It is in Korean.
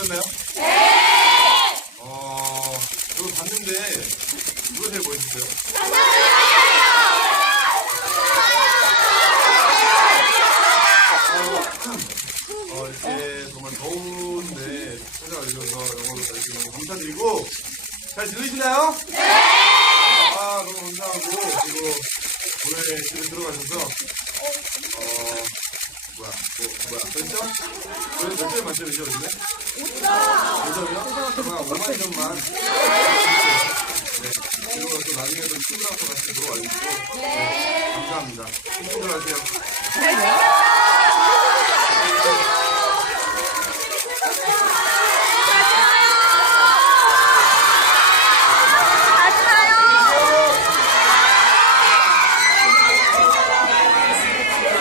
안녕하세요. 어, 이거 봤는데 누가 제일 멋있었어요? 정말 더운 찾아와주셔서 영어로 가르쳐 너무 감사드리고 잘 들으시나요? 네! 아, 너무 감사하고 그리고 오늘 집에 들어가셔서 어, 뭐야, 뭐, 뭐야, 몇 점? 오늘 몇 점 만점이죠, 요즘에? 5점! 5점이요? 정말 5만 점만 네, 그리고 또 나중에도 친구랑 또 같이 들어와 주시고 네, 감사합니다. 친구들 하세요.